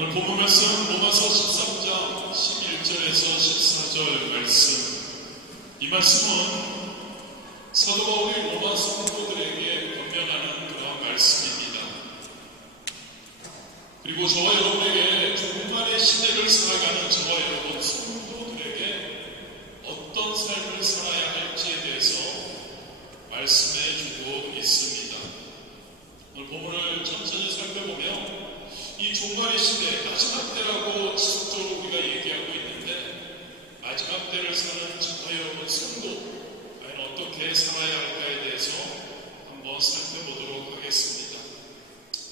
오늘 본문 말씀 로마서 13장 11절에서 14절 말씀. 이 말씀은 사도 바울이 로마 성도들에게 권면하는 그런 말씀입니다. 그리고 저와 여러분에게 종말의 시대를 살아가는 저와 여러분 성도들에게 어떤 삶을 살아야 할지에 대해서 말씀해 주고 있습니다. 오늘 본문을 천천히 살펴보며 이 종말의 시대, 마지막 때라고 지속적으로 우리가 얘기하고 있는데 마지막 때를 사는 저와 여러분 성도, 과연 어떻게 살아야 할까에 대해서 한번 살펴보도록 하겠습니다.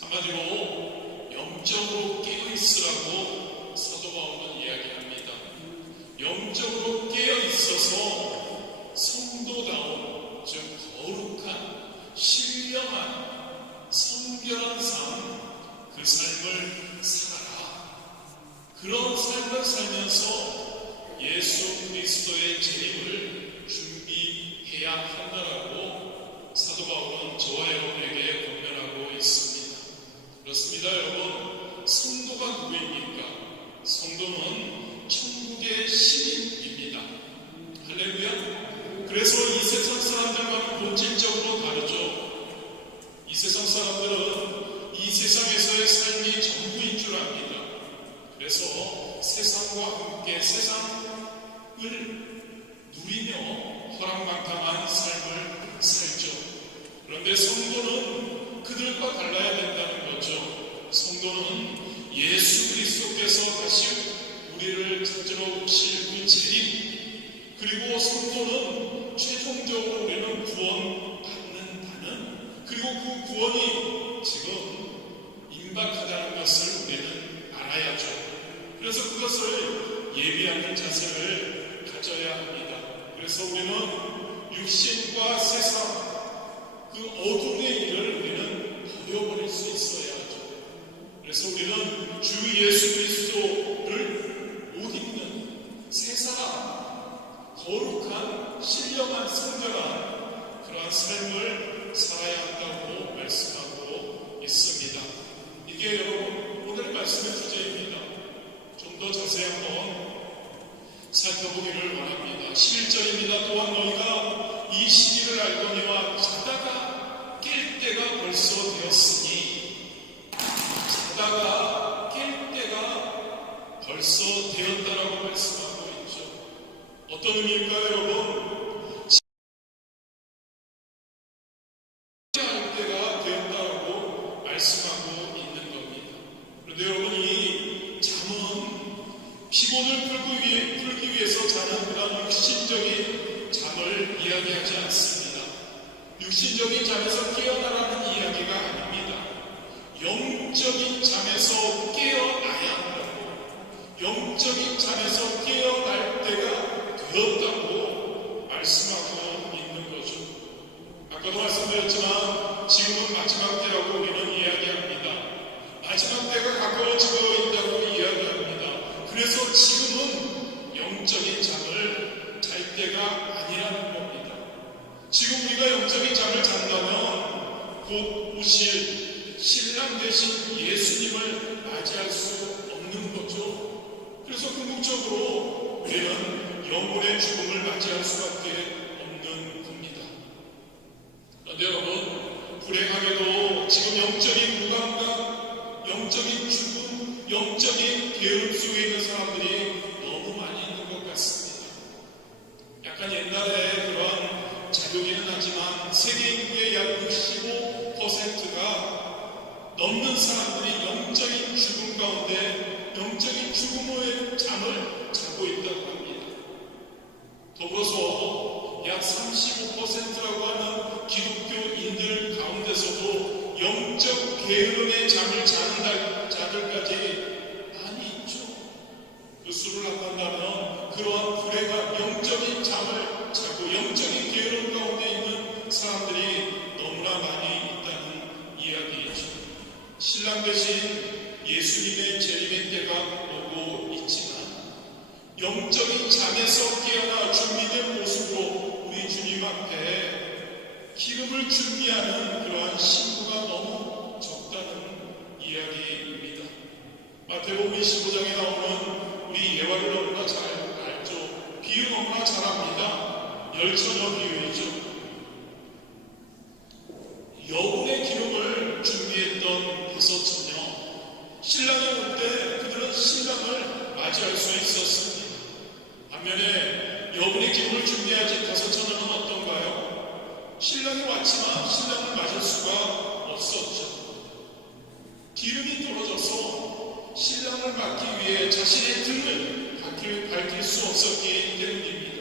한마디로 영적으로 깨어있으라고 사도 바울은 이야기합니다. 영적으로 깨어있어서 성도다운, 즉 거룩한, 신령한, 성결한 삶, 그 삶을 살아라. 그런 삶을 살면서 예수 그리스도의 재림을 준비해야 한다라고 사도 바울은 저와 여러분에게 권면하고 있습니다. 그렇습니다, 여러분. 성도가 누구입니까? 성도는 천국의 시민입니다. 할렐루야. 그래서 이 세상 사람들과는 본질적으로 다르죠. 이 세상 사람들은 이 세상에서의 삶이 전부인 줄 압니다. 그래서 세상과 함께 세상을 누리며 호락망탕한 삶을 살죠. 그런데 성도는 그들과 달라야 된다는 거죠. 성도는 예수 그리스도께서 다시 우리를 찾으러 오실 그 재림, 그리고 성도는 최종적으로 우리는 구원받는다는, 그리고 그 구원이 지금 임박하다는 것을 우리는 알아야죠. 그래서 그것을 예비하는 자세를 가져야 합니다. 그래서 우리는 육신과 세상, 그 어둠의 일을 우리는 버려버릴 수 있어야 하죠. 그래서 우리는 주 예수 그리스도를 못 입는 새 사람, 거룩한, 신령한, 성결한 그러한 삶을 살아야 한다고 말씀하고 있습니다. 이게 여러분 오늘 말씀의 주제입니다. 좀 더 자세히 한번 살펴보기를 원합니다. 11절입니다. 또한 너희가 이 시기를 알거니와 자다가 깰 때가 벌써 되었으니, 자다가 깰 때가 벌써 되었다라고 말씀하고 있죠. 어떤 의미일까요, 여러분? 할 때가 되었다라고 말씀하고 있는 겁니다. 그런데 여러분, 이 잠은 피곤을 풀기 위해서 자는 그런 육신적인 잠을 이야기하지 않습니다. 육신적인 잠에서 깨어나라는 이야기가 아닙니다. 영적인 잠에서 깨어나야 한다고, 영적인 잠에서 깨어날 때가 되었다고 말씀하고 있는 거죠. 아까도 말씀드렸지만 지금은 마지막 때라고 우리는 이야기합니다. 마지막 때가 가까워지고 있다고 이야기합니다. 그래서 지금은 영적인 잠을 잘 때가 아니라는 겁니다. 지금 우리가 영적인 잠을 잔다면 곧 오실 신랑 되신 예수님을 맞이할 수 없는 거죠. 그래서 궁극적으로 우리는 영혼의 죽음을 맞이할 수밖에 없는 겁니다. 그런데 여러분, 불행하게도 지금 영적인 무감각, 영적인 죽음, 영적인 게으름 속에 있는 사람들이 너무 많이 있는 것 같습니다. 약간 옛날에 그런 자료기는 하지만 세계 인구의 약 65%가 넘는 사람들이 영적인 죽음 가운데 영적인 죽음의 잠을 자고 있다고 합니다. 더불어서 약 35%라고 하는 기독교인들 가운데서도 영적 게으름의 잠을 자는 자들까지 많이 있죠. 그 수를 합한다면 그러한 불행한 영적인 잠을 자고 영적인 게으름 가운데 있는 사람들이 너무나 많이 있다는 이야기이죠. 신랑 되신 예수님의 재림의 때가 오고 있지만 영적인 잠에서 깨어나 준비된 모습으로 우리 주님 앞에 기름을 준비하는 그러한 신부가 너무 적다는 이야기입니다. 마태복음 25장에 나오는 우리 예화를 너무나 잘 알죠. 비유 너무나 잘 압니다. 열처녀 비유이죠. 여운의 기름을 준비했던 5처녀, 신랑이 올 때 그들은 신랑을 맞이할 수 있었습니다. 반면에 여운의 기름을 준비하지 5처녀는 어떤가요? 신랑이 왔지만 신랑을 맞을 수가 없었죠. 기름이 떨어져서 신랑을 맞기 위해 자신의 등을 밝힐 수 없었기 때문입니다.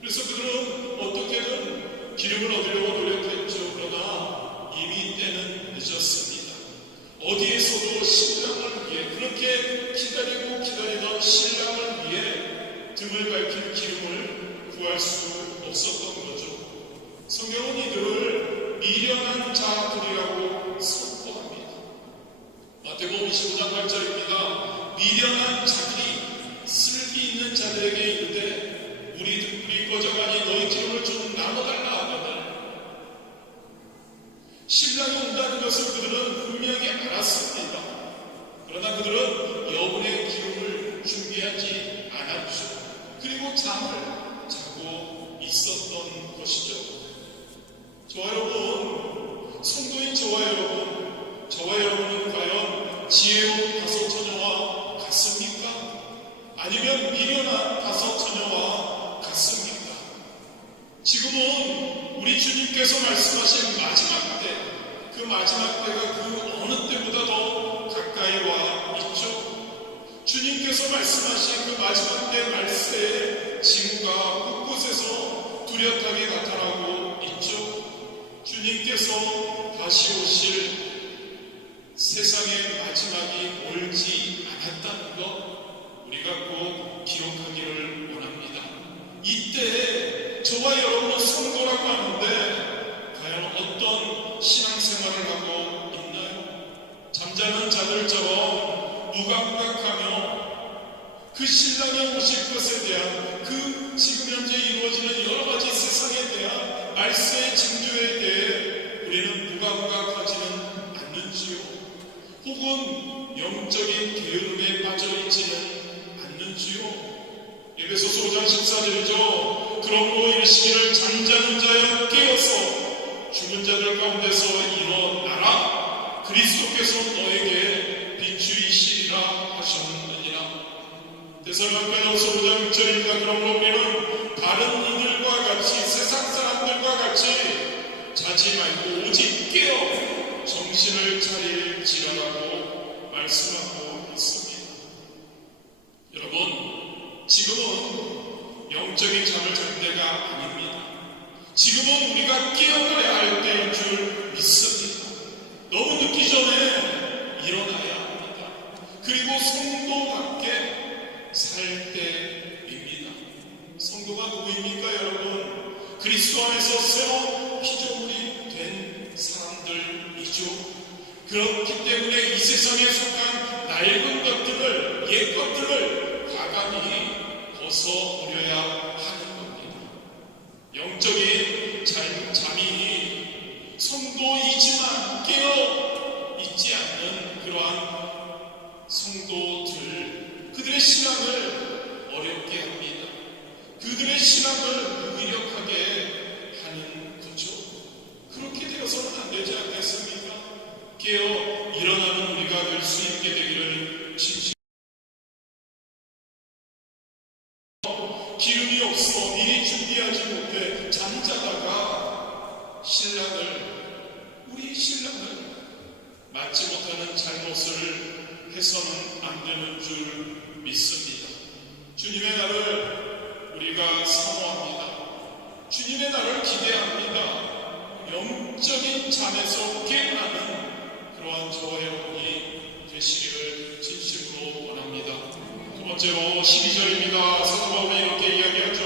그래서 그들은 어떻게든 기름을 얻으려고 노력했죠. 그러나 이미 때는 늦었습니다. 어디에서도 신랑을 위해 그렇게 기다리던 신랑을 위해 등을 밝힐 기름을 구할 수 없었던 거죠. 성경은 이들을 미련한 자들이라고 선포합니다. 마태복음 25장 8절입니다. 미련한 자들이 슬기 있는 자들에게 이르되 우리 등불이 꺼져가니 너희 기름을 좀 나눠달라 하거늘. 신랑이 온다는 것을 그들은 분명히 알았습니다. 그러나 그들은 여운의 기름을 준비하지 않았죠. 그리고 잠을 자고 있었던 것이죠. 저와 여러분, 성도인 저와 여러분은 과연 지혜로운 5처녀와 같습니까? 아니면 미련한 5처녀와 같습니까? 지금은 우리 주님께서 말씀하신 마지막 때, 그 마지막 때가 그 어느 때보다 더 가까이 와 있죠. 주님께서 말씀하신 그 마지막 때 말세의 징후가 곳곳에서 뚜렷하게 나타나고 있죠. 주님께서 다시 오실 세상의 마지막이 멀지 않았다는 것 우리가 꼭 기억하기를 원합니다. 이때 저와 여러분은 성도라고 하는데 과연 어떤 신앙생활을 하고 있나요? 잠자는 자들처럼 무감각하며 그 신랑이 오실 것에 대한 그 지금 현재 이루어지는 여러 가지 세상에 대한 말세의 징조에 대해 우리는 무감각하지는 않는지요? 혹은 영적인 게으름에 빠져있지는 않는지요? 에베소서 5장 14절이죠. 그러므로 이르시기를 잠자는 자여 깨어서 죽은 자들 가운데서 일어나라. 그리스도께서 너에게 비추이시리라 하셨느니라. 데살로니가전서 5장 6절입니다. 그러므로 우리는 다른 이들과 같이 세상 사람들과 같이 자지 말고 오직 깨어 정신을 차릴지라라고 말씀하고 있습니다. 여러분, 지금은 영적인 잠을 잘 때가 아닙니다. 지금은 우리가 깨어나야 할 때인 줄 믿습니다. 너무 늦기 전에 일어나야 합니다. 그리고 성도답게 살 때입니다. 성도가 누구입니까, 여러분? 그리스도 안에서 새로운 피조물이 된 사람들이죠. 그렇기 때문에 이 세상에 속한 낡은 것들을, 옛 것들을 과감히 벗어버려야 하는 겁니다. 영적인 잠이 성도이지만 깨어 있지 않는 그러한 성도들, 그들의 신앙을 어렵게 합니다. 그들의 신앙을 무기력하게 하는 거죠. 그렇게 되어서는 안 되지 않겠습니까? 깨어 일어나는 우리가 될 수 있게 되기를 진심. 기름이 없어 미리 준비하지 못해 잠자다가 우리 신랑을 맞지 못하는 잘못을 해서는 안 되는 줄 믿습니다. 주님의 날을 우리가 사모합니다. 주님의 날을 기대합니다. 영적인 잠에서 깨어나는 그러한 저와 여러분이 되시기를 진심으로 원합니다. 두 번째로 12절입니다. 사도 바울이 이렇게 이야기하죠.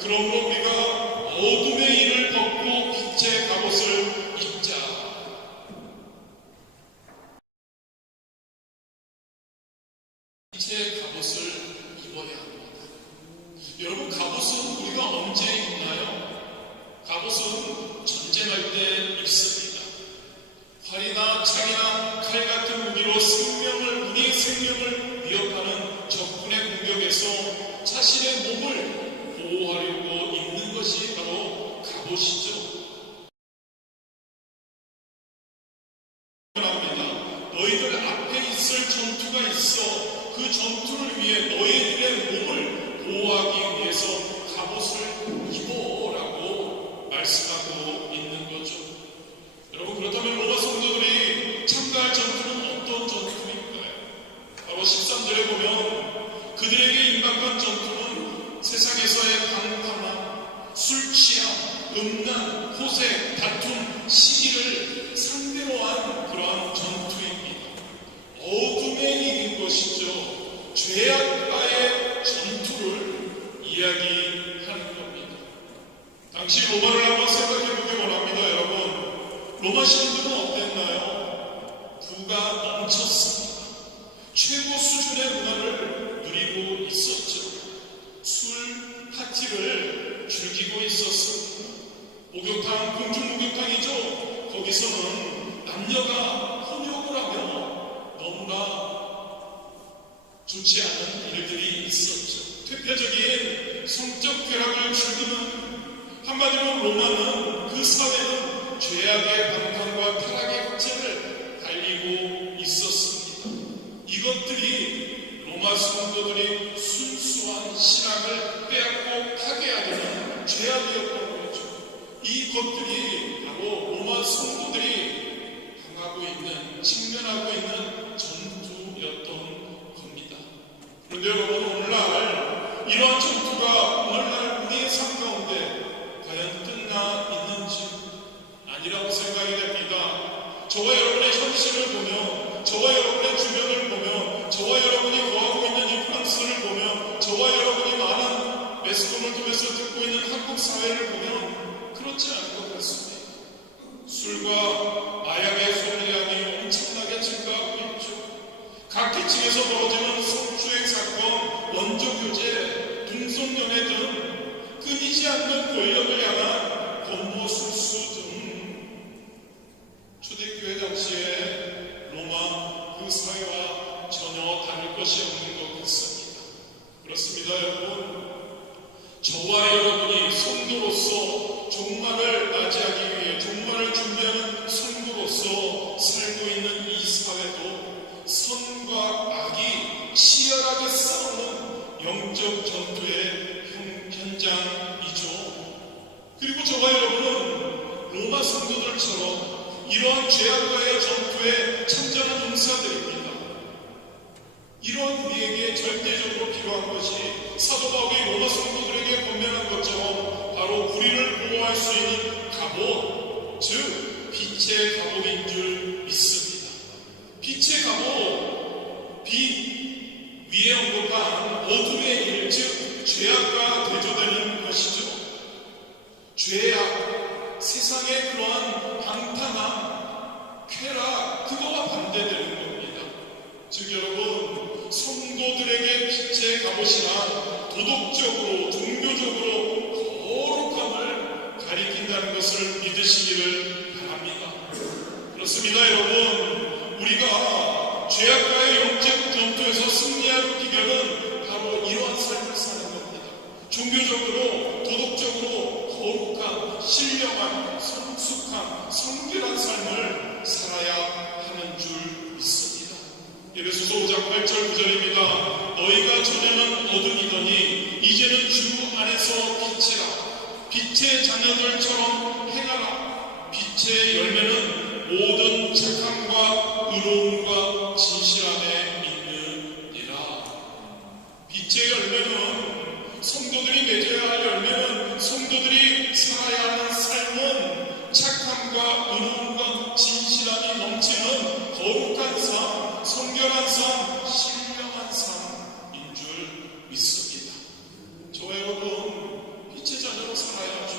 그러므로 우리가 어둠의 일을 벗고 빛의 갑옷을 입자. 빛의 갑옷을 입어야 합니다. 여러분, 갑옷은 우리가 언제 입나요? 갑옷은 전쟁할 때 입습니다. 활이나 창이나 칼 같은 무기로 우리의 생명을 위협하는 적군의 공격에서 자신의 몸을 보호하려고 입는 것이 바로 갑옷이죠. 너희들 앞에 있을 전투가 있어. 그 전투를 위해 너희들의 몸을 보호하기 위해서 갑옷을 입어라고 말씀하고 있는 거죠. 여러분, 그렇다면 로마 성도들이 참가할 전투는 어떤 전투일까요? 바로 13절에 보면 그들에게 임박한 전투는 세상에서의 방탕함, 술 취함, 음란, 호색, 다툼, 시기를 상대로 한 그러한 전투입니다. 어둠에 이긴 것이죠. 죄악과의 전투를 이야기하는 겁니다. 당시 로마를 한번 생각해보기 원합니다. 여러분, 로마 시민들은 어땠나요? 부가 넘쳤습니다. 최고 수준의 문화를 누리고 있었죠. 술, 파티를 즐기고 있었습니다. 목욕탕, 공중 목욕탕이죠. 거기서는 남녀가 혼욕을 하며 너무나 좋지 않은 일들이 있었죠. 대표적인 성적 쾌락을 즐기는, 한마디로 로마는, 그 사회는 죄악의 방탕과 타락의 흑채를 달리고 있었습니다. 이것들이 로마 성도들이 순수한 신앙을 빼앗고 파괴하려는 죄악이었던 거죠. 이것들이 바로 로마 성도들이 당하고 있는, 직면하고 있는 전투였던 겁니다. 그런데 여러분, 오늘날 이러한 전투가 오늘날 우리의 삶 가운데 과연 끝나 있는지 아니라고 생각이 됩니다. 저와 여러분의 현실을 보며, 저와 여러분의 주변을 보며, 저와 여러분이 거하고 있는 이 프랑스를 보며, 저와 여러분이 많은 매스컴을 통해서 듣고 있는 한국 사회를 보면 그렇지 않을 것 같습니다. 술과 마약의 소비량이 엄청나게 증가하고 있죠. 각 계층에서 벌어지는 성추행 사건, 원조교제, 동성연애 등 끊이지 않는 권력을 향한 권모술수 등 초대교회 당시에 로마 그 사회와 전혀 다를 것이 없는 것 같습니다. 그렇습니다, 여러분. 저와 여러분이 성도로서 종말을 맞이하기 위해, 종말을 준비하는 성도로서 살고 있는 이 사회도 선과 악이 치열하게 싸우는 영적 전투의 현장이죠. 그리고 저와 여러분은 로마 성도들처럼 이러한 죄악과의 전투에 참전한 용사들입니다. 이런 우리에게 절대적으로 필요한 것이 사도 바울이 로마 성도들에게 권면한 것처럼 바로 우리를 보호할 수 있는 갑옷, 즉 빛의 갑옷인 줄 믿습니다. 빛의 갑옷, 빛 위에 언급한 어둠의 일, 즉 죄악과 대조되는 것이죠. 죄악, 세상의 그러한 방탕함, 쾌락, 그거와 반대되는 겁니다. 즉 여러분, 성도들에게 빛의 갑옷이란 도덕적으로, 종교적으로 거룩함을 가리킨다는 것을 믿으시기를 바랍니다. 그렇습니다, 여러분. 우리가 죄악과의 영적 전투에서 승리하는 비결은 바로 이러한 삶을 사는 겁니다. 종교적으로, 도덕적으로 거룩한, 신령한, 성숙한, 성결한 삶을 살아야 하는 줄 믿습니다. 에베소서 5장 8절 9절입니다. 너희가 전에는 어둠이더니 이제는 주 안에서 빛이라. 빛의 자녀들처럼 행하라. 빛의 열매는 모든 착함과 의로움과 진실함에 있느니라. 빛의 열매는, 성도들이 맺어야 할 열매는, 성도들이 살아야 하는 삶은 착함과 의로움과 진실함이 넘치는 거룩한 삶, 성결한 삶, 신령한 삶인 줄 믿습니다. 저와 여러분, 빛의 자녀로 살아야죠.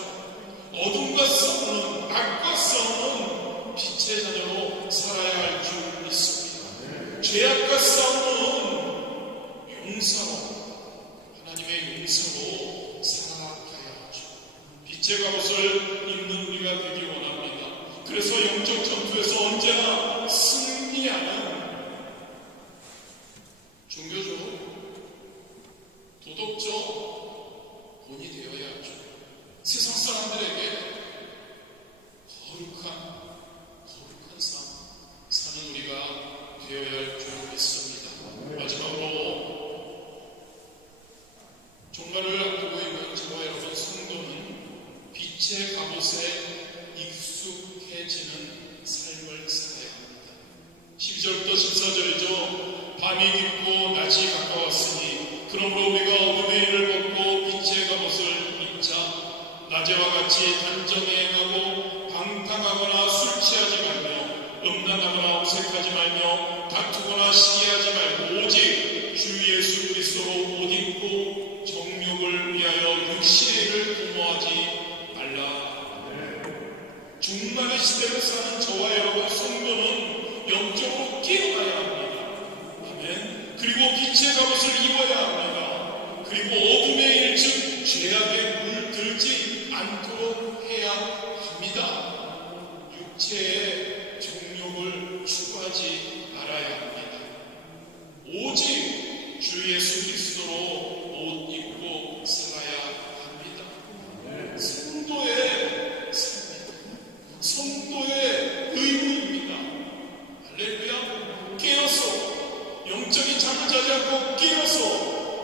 어둠과 싸우는, 악과 싸우는 빛의 자녀로 살아야 할 줄 믿습니다. 죄악과 싸우는 용사로, 하나님의 용사로 살아가야 하죠. 빛의 갑옷을 입는 우리가 되길 원합니다. 그래서 영적 전투에서 언제나 종교적, 도덕적 본이 되어야 하죠. 세상 사람들에게 거룩한 삶 사는 우리가 되어야 할 줄 믿습니다. 마지막으로 종말을 앞두고 있는 저와 여러분 성도는 빛의 갑옷에 익숙해지는 삶을 살아야 합니다. 12절부터 14절이죠. 밤이 깊고 낮이 가까웠으니 그러므로 우리가 어둠의 일을 벗고 빛의 갑옷을 입자. 낮에와 같이 단정히 행하고 방탕하거나 술 취하지 말며 음란하거나 엄색하지 말며 다투거나 시기하지 말고 오직 주 예수 그리스도로 옷 입고 정욕을 위하여 육신의 일을 도모하지 말라. 종말의 시대를 사는 저와 여러분 성도는 영적으로 깨어나야 합니다. 아멘. 그리고 빛의 갑옷을 입어야 합니다. 그리고 어둠의 일 즉 죄악에 물들지 않도록 해야 합니다. 육체의 정욕을 추구하지 말아야 합니다. 오직 주 예수 그리스도로 옷 입고 살아야 합니다. 성도의 삶입니다. 성도의 의무입니다. 할렐루야. 깨어서 영적인 잠을 자지 않고 깨어서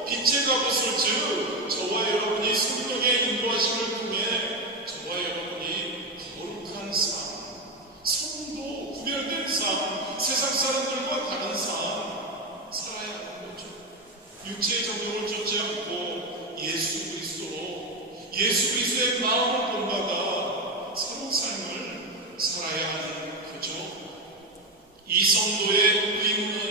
빛의 갑옷을 즉 저와 여러분이 성령의 인도하심을 통해 저와 여러분이 거룩한 삶, 성도 구별된 삶, 세상 사람들과 다른 삶 살아야 하는 거죠. 육체의 정욕을 쫓지 않고 예수 그리스도의 마음을 본받아 새로운 삶을 살아야 하는 거죠. 이 성도의 의무는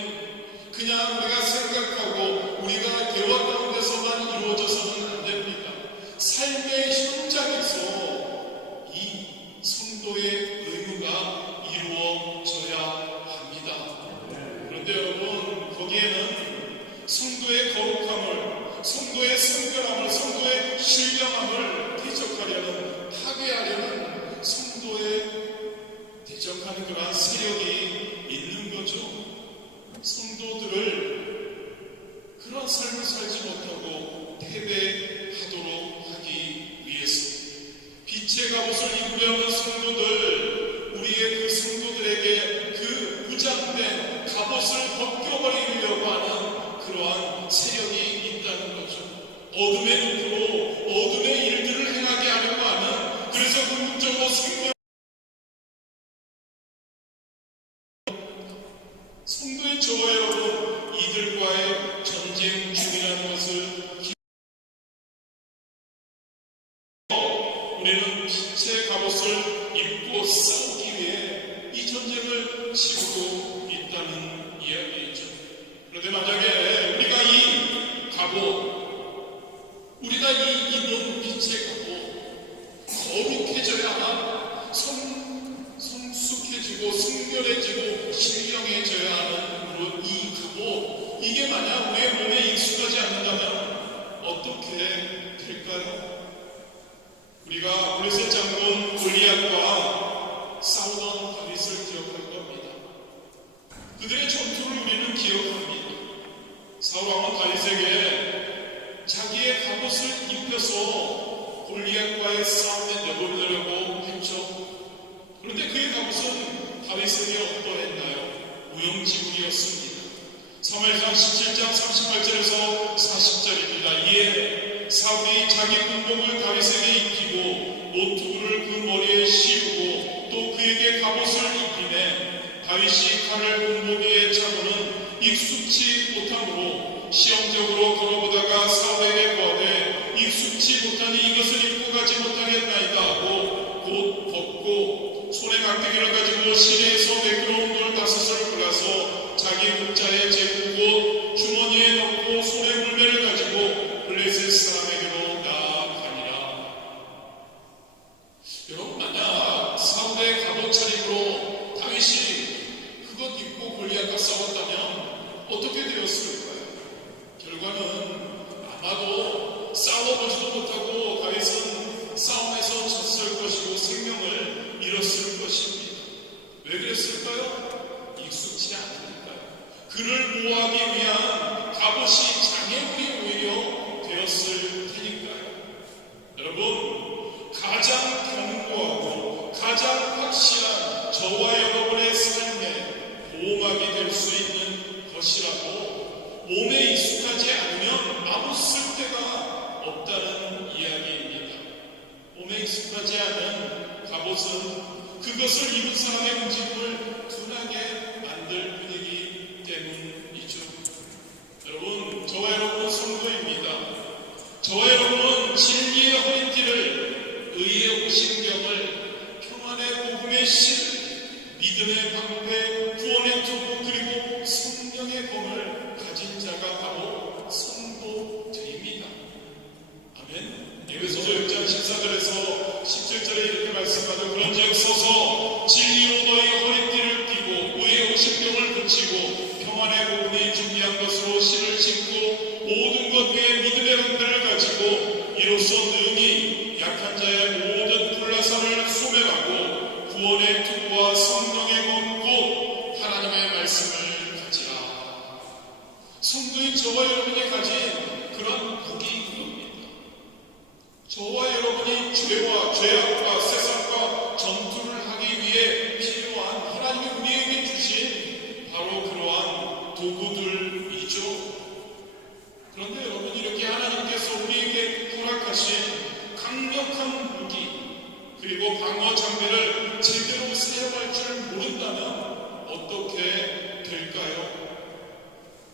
그냥 우리가 생각하고 우리가 대화 가운데서만 이루어져서는 안 됩니다. 삶의 현장에서 이 성도의 의무가 이루어져야 합니다. 그런데 여러분, 거기에는 성도의 거룩함을, 성도의 성결함을, 성도의 신령함을 대적하려는, 파괴하려는 성도의 대적하는 그러한 세력이 있는 거죠. 성도들을 그런 삶을 살지 못하고 패배하도록 하기 위해서 빛의 갑옷을 입으려 하는 성도들, 우리의 그 성도들에게 그 무장된 갑옷을 벗겨버리려고 하는 그러한 세력이 있다는 거죠. 어둠의 눈으로 어둠의 일들을 행하게 하려고 하는, 그래서 궁극적으로 성도인 저와 여러분, 이들과의 전쟁 중이라는 것을 우리는 빛의 갑옷을 입고 싸우기 위해 이 전쟁을 치르고 있다는 이야기이죠. 그런데 만약에 우리가 이 갑옷, 우리가 이 입은 빛의 갑옷, 거룩해져야만 성숙해지고 성결해지고 신령해져야 하는 이 갑옷, 이게 만약 우리의 몸에 익숙하지 않는다면 어떻게 될까요? 우리가 블레셋 장군 골리앗과 싸우던 다윗을 기억할 겁니다. 그들의 전투를 우리는 기억합니다. 사울 왕은 다윗에게 자기의 갑옷을 입혀서 골리앗과의 싸움에 내보내려고 했죠. 그런데 그의 갑옷은 다윗에게 어떠했나요? 무용지물이었습니다. 사무엘상 17장 38절에서 40절입니다. 이에 사울이 자기 군복을 다윗에게 입히고 노트구를 그 머리에 씌우고 또 그에게 갑옷을 입히매 다윗이 칼을 군복 위에 차고는 익숙치 못함으로 시험적으로 걸어보다가 사울에게 고하되 익숙치 못하니 이것을 입고 가지 못하겠나이다 하고 곧 벗고 손에 막대기를 가지고 시내에서 매끄러운 돌 5을 골라서 자기 목자에 재고 주머니에 넣고 손에 물매를 가지고 블레셋 사람에게로 나아가니라. 여러분, 만약 사울의 갑옷 차림으로 다윗이 그것 입고 골리앗과 싸웠다면 어떻게 되었을까요? 결과는 아마도 싸워보지도 못하고 다윗은 싸움에서 졌을 것이고 생명을 잃었을 것입니다. 몸에 익숙하지 않으면 아무 쓸데가 없다는 이야기입니다. 몸에 익숙하지 않은 갑옷은 그것을 입은 사람의 움직임을 둔하게 만들 뿐이기 때문이죠. 여러분, 저와 여러분은 성도입니다. 저와 여러분은 진리의 허리띠를, 의의 오신경을, 평안의 복음의 실, 믿음의 방패, 구원의 투구, 그리고 성령의 검을 가진 자가 바로 성도들입니다. 아멘. 에베소서 6장 14절에서 17절에 이렇게 말씀하죠. 그런즉 서서 진리로 너희 허리띠를 띠고 의의 오신경을 붙이고 평안의 복음이 준비한 것으로 실을 신고 모든 것 위에 믿음의 방패를 가지고 이로써 능히 약한 자의 모든 불나사를 소멸하고 구원의 투구와 성령의 검 곧 하나님의 말씀을 가지라. 성도인 저와 여러분이 가진 그런 무기인 겁니다. 저와 여러분이 죄악과 세상과 전투를 하기 위해 필요한 하나님이 우리에게 주신 바로 그러한 도구들이죠. 그런데 여러분, 이렇게 하나님께서 우리에게 허락하신 강력한 무기 그리고 방어 장비를 제대로 사용할 줄 모른다면 어떻게 될까요?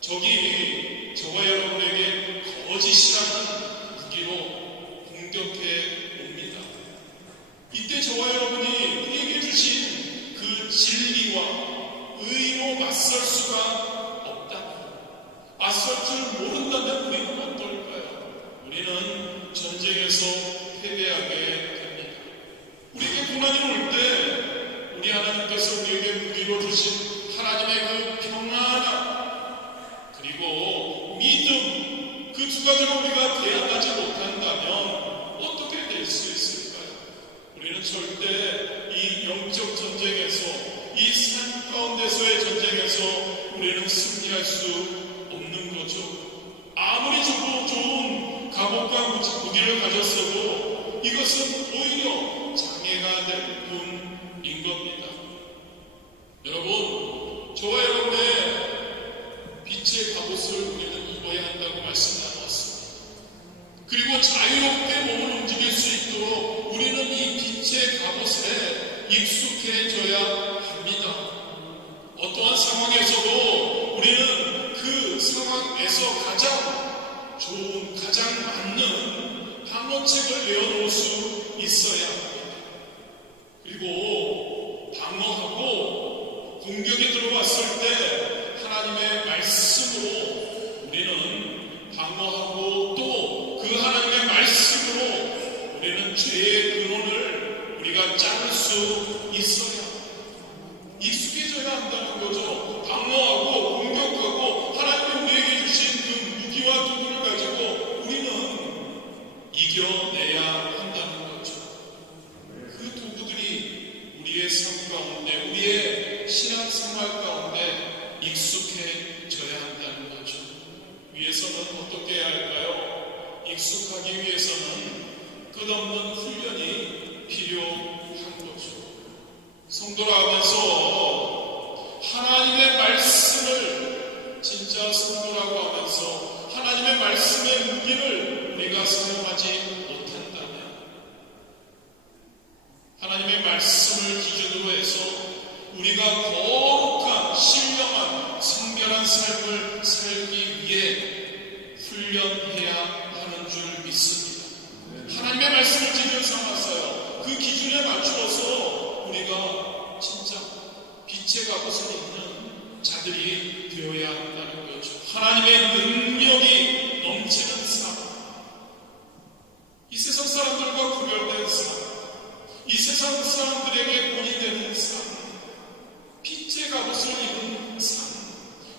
적이 저와 여러분에게 거짓이라는 무기로 공격해 옵니다. 이때 저와 여러분이 우리에게 주신 그 진리와 의로 맞설 수가 없다. 맞설 줄 모른다면 우리는 어떨까요? 우리는 전쟁에서 패배하게 됩니다. 우리에게 고난이 올 때 우리 하나님께서 우리에게 무기로 주신 하나님의 그 평안함 그리고 믿음, 그 두 가지로 우리가 대항하지 못한다면 어떻게 될 수 있을까요? 우리는 절대 이 영적 전쟁에서, 이 삶 가운데서의 전쟁에서 우리는 승리할 수 없는 거죠. 아무리 좋은 갑옷과 무기를 가졌어도 이것은 오히려 장애가 될 뿐인 겁니다. 여러분, 저와 여러분의 빛의 갑옷을 우리는 입어야 한다고 말씀 나눴습니다. 그리고 자유롭게 몸을 움직일 수 있도록 우리는 이 빛의 갑옷에 익숙해져야 합니다. 어떠한 상황에서도 우리는 그 상황에서 가장 좋은, 가장 맞는 방어책을 내어놓을 수 있어야 합니다. 그리고 방어하고 공격이 들어왔을 때 하나님의 말씀으로 우리는 방어하고 또 그 하나님의 말씀으로 우리는 죄의 근원을 우리가 자를 수 있어야 익숙해져야 한다는 거죠. 방어하고 공격하고 하나님이 우리에게 주신 그 무기와 도구를 가지고 우리는 이겨내야 한다는 거죠. 그 도구들이 우리의 삶 가운데, 우리의 신앙생활 가운데 익숙해져야 한다는 거죠. 위해서는 어떻게 해야 할까요? 익숙하기 위해서는 끝없는 훈련이 필요한 거죠. 성도라 하면서 하나님의 말씀을 진짜 성도라고 하면서 하나님의 말씀의 무기를 우리가 사용하지 못한다면, 하나님의 말씀을 기준으로 해서 우리가 거룩한 신령한 성결한 삶을 살기 위해 훈련해야 하는 줄 믿습니다. 하나님의 말씀을 기준 삼았어요. 그 기준에 맞추어서 우리가 진짜 빛의 갑옷을 입는 자들이 되어야 한다는 거죠. 하나님의 능력이 넘치는 삶, 이 세상 사람들과 구별된 삶, 이 세상 사람들에게 본이 되는 삶, 빛의 갑옷을 입은 삶.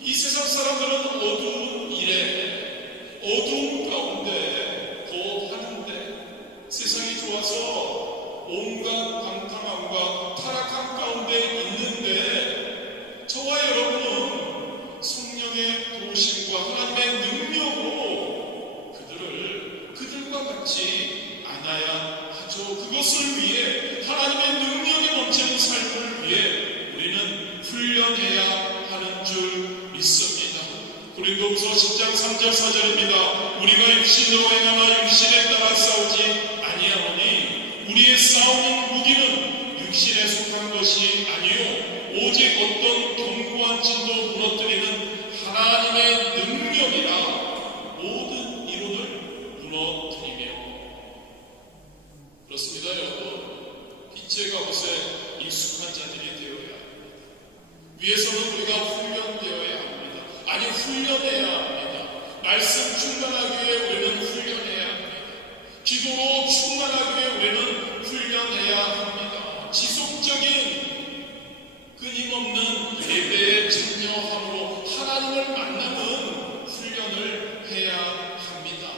이 세상 사람들은 어두운 일에, 어두운 가운데 거하는데 세상이 좋아서 온갖 방탕함과 타락함 가운데 있는데 저와 여러분은 성령의 도우심과 하나님의 빌립보서 10장 3절 4절입니다. 우리가 육신으로 행하나 육신에 따라 싸우지 아니하오니 우리의 싸우는 무기는 육신에 속한 것이 아니요 오직 어떤 견고한 진도 무너뜨리는 하나님의 능력이라 모든 이론을 무너뜨리며. 그렇습니다 여러분. 빛의 갑옷에 익숙한 자들이 되어야 합니다. 위에서는 우리가 훈련되어야 합니다. 아니 훈련해야 합니다. 말씀 충만하기 위해 우리는 훈련해야 합니다. 기도로 충만하기 위해 우리는 훈련해야 합니다. 지속적인 끊임없는 예배에 참여함으로 하나님을 만나는 훈련을 해야 합니다.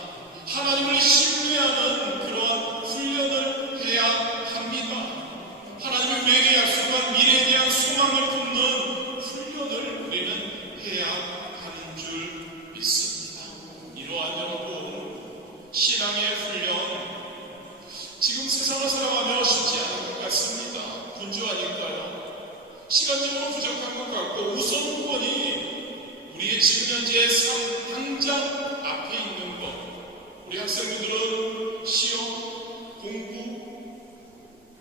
하나님을 신뢰하는 그러한 훈련을 해야 합니다. 하나님이 우리에게 약속한 미래에 대한 소망을 품는 훈련을 우리는 해야 하는 줄 믿습니다. 이러한 여러분 신앙의 훈련 지금 세상을 살아가며 쉽지 않은 것 같습니다. 분주하니까요. 시간적으로 부족한 것 같고 우선권이 우리의 지금 현재의 삶 당장 앞에 있는 것. 우리 학생분들은 시험, 공부,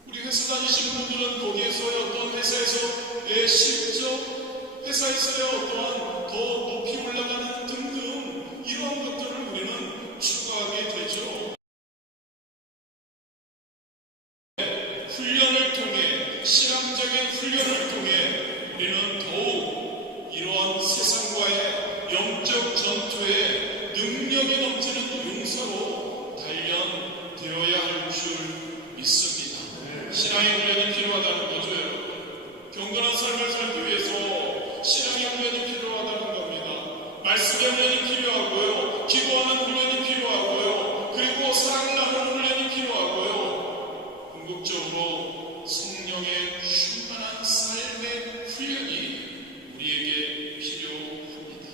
우리 회사 다니시는 분들은 거기에서의 어떤 회사에서의 실적, 회사에서의 어떠한 더 높이 올라가는 등등 이러한 것들을 우리는 추구하게 되죠. 훈련을 통해 실험적인 훈련을 통해 우리는 더욱 이러한 세상과의 영적 전투에 능력이 넘치는 용사로 단련되어야 할 줄 믿습니다. 신앙의 훈련이 필요하다는 거죠. 경건한 삶을 살기 위해서 신앙의 훈련이 필요하다는 겁니다. 말씀의 훈련이 필요하고요. 기도하는 훈련이 필요하고요. 그리고 사랑을 나누는 훈련이 필요하고요. 궁극적으로 성령의 충만한 삶의 훈련이 우리에게 필요합니다.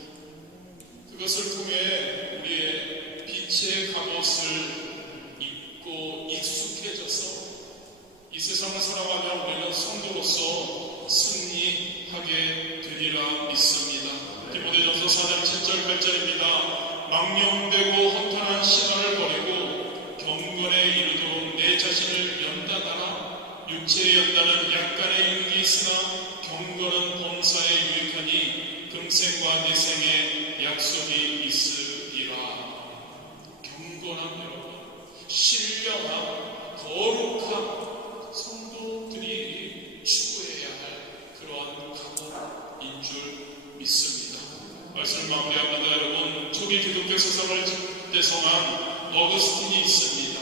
그것을 통해 우리의 빛의 갑옷을 입고 익숙해져서 이 세상을 살아가며 우리는 성도로서 승리하게 되리라 믿습니다. 디모데전서 4장 7절 8절입니다. 망령되고 허탄한 신화를 버리고 경건에 이르도록 내 자신을 연단하라. 육체의 연단은 약간의 유익이 있으나 경건은 범사에 유익하니 금생과 내생에 약속이 있으리라. 경건한 여러분, 신령한 거룩한 성도들이 추구해야 할 그러한 각오인 줄 믿습니다. 말씀을 마무리합니다. 여러분, 초기 기독교 서성을 대성한 어거스틴이 있습니다.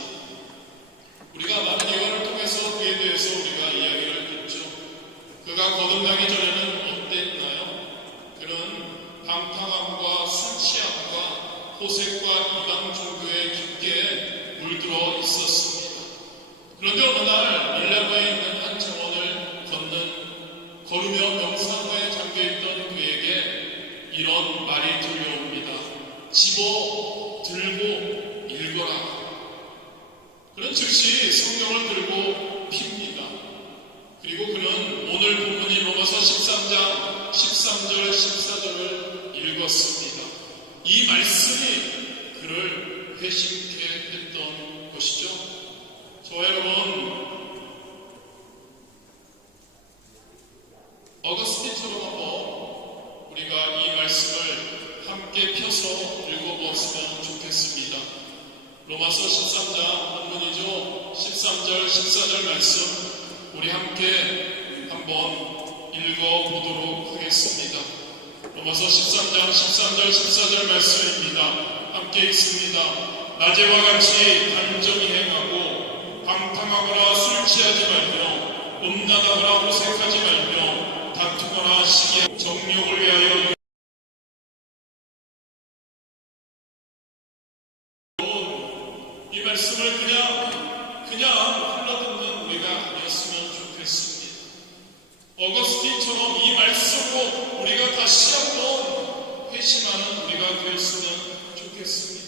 우리가 많은 예화를 통해서 그에 대해서 우리가 이야기를 했죠. 그가 거듭나기 전에는 어땠나요? 그는 방탕함과 술 취함과 호색과 이방 종교에 깊게 물들어 있었습니다. 그런데 어느 날 밀라노에 있는 한 정원을 걸으며 명상에 잠겨있던 그에게 이런 말이 들려옵니다. 집어 들고 읽어라. 그는 즉시 성경을 들고 핍니다. 그리고 그는 오늘 본문인 로마서 13장 13절 14절을 읽었습니다. 이 말씀이 그를 회심케 했던 것이죠. 저와 여러분, 어거스틴처럼 한번 우리가 이 말씀을 함께 펴서 읽어보았으면 좋겠습니다. 로마서 13장 본문이죠. 13절 14절 말씀 우리 함께 한번 읽어보도록 하겠습니다. 로마서 13장 13절 14절 말씀입니다. 함께 읽습니다. 낮에와 같이 단정히 행하고 방탕하거나 술 취하지 말며 음란하거나 호색하지 말며 다투거나 시기하고 정욕을 위하여 이 말씀을 그냥 흘러듣는 우리가 아니었으면 좋겠습니다. 어거스틴처럼 이 말씀으로 우리가 다시 한번 회심하는 우리가 되었으면 좋겠습니다.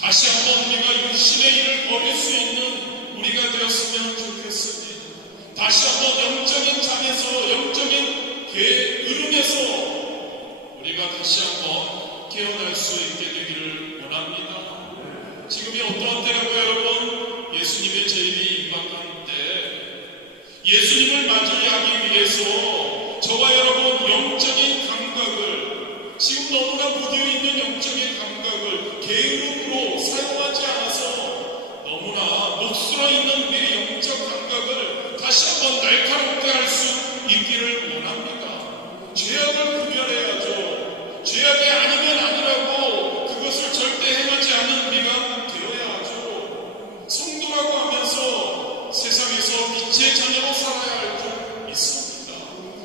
다시 한번 우리가 육신의 일을 버릴 수 있는 우리가 되었으면 좋겠습니다. 다시 한번 영적인 잠에서 영적인 흐름에서 우리가 다시 한번 깨어날 수 있게 되기를 원합니다. 지금이 어떠한 때라고 여러분, 예수님의 재림이 임박한 때 예수님을 맞이하기 위해서 저와 여러분 영적인 감각을, 지금 너무나 무디어 있는 영적인 감각을 게으름으로 사용하지 않아서 너무나 녹슬어 있는 우리의 영적 감각을 다시 한번 날카롭게 할 수 있기를 원합니다. 죄악을 구별해야죠. 죄악이 아니면 아니라고 그것을 절대 행하지 않는 우리가 되어야 하죠. 성도라고 하면서 세상에서 빛의 자녀로 살아야 할 줄 믿습니다.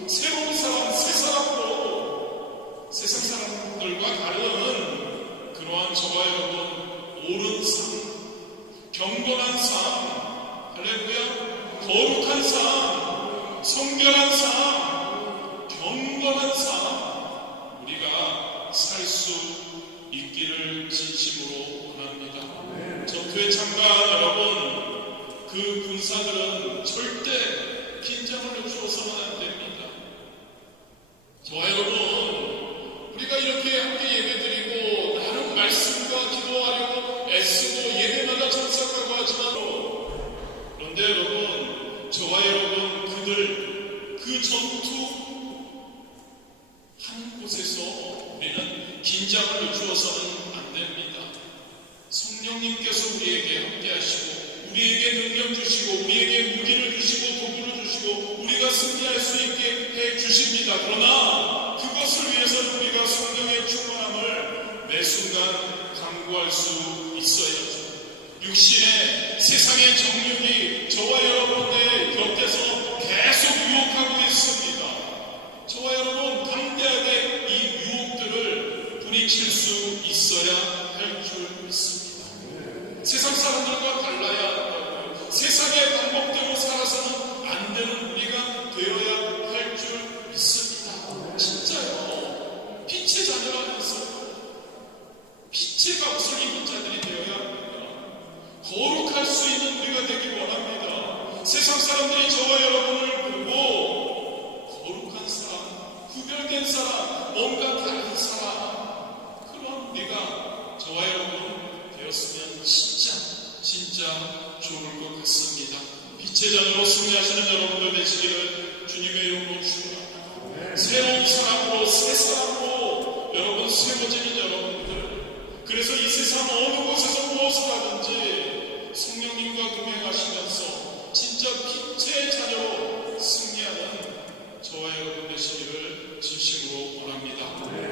새로운 사람, 새 사람으로 세상 사람들과 다른 그러한 저와 여러분 옳은 삶, 경건한 삶, 할렐루야, 거룩한 삶, 성결한 삶, 경건한 삶, 우리가 살 수 있기를 진심으로 원합니다. 전투에 참가한 여러분, 그 군사들은 절대 긴장을 주어서는 안 됩니다. 저와 여러분, 우리가 이렇게 함께 예배드리고 나름 말씀과 기도하려고 애쓰고 예배마다 참석하고 하지만, 그런데 여러분, 저와 여러분 그들 그 전투 한 곳에서 우리는 긴장을 주어서는 안 됩니다. 성령님께서 우리에게 함께 하시고 우리에게 능력 주시고 우리에게 무기를 주시고 도구를 주시고 우리가 승리할 수 있게 해 주십니다. 그러나 그것을 위해서는 우리가 성령의 충만함을 매 순간 강구할 수 있어야죠. 육신의 세상의 정욕이 저와 여러분의 곁에서 계속 유혹하고 있습니다. 저와 여러분 담대하게 이 유혹들을 부딪힐 수 있어야 할 줄 믿습니다. 세상 사람들과 달라야 한다고요. 세상의 방법대로 살아서는 안 되는 우리가 되어야 할 줄 믿습니다. 진짜요. 빛의 자녀라면서 빛의 값을 입은 자들이 되어야 합니다. 거룩할 수 있는 우리가 되길 원합니다. 세상 사람들이 저와 여러분을 보고 거룩한 사람, 구별된 사람, 뭔가 다른 사람, 그런 우리가 저와 여러분 되었으면 진짜 좋을 것 같습니다. 빛의 자녀로 승리하시는 여러분들 되시기를 주님의 이름으로 축원합니다. 새로운 사람으로, 새 사람으로 여러분 세워지는 여러분들, 그래서 이 세상 어느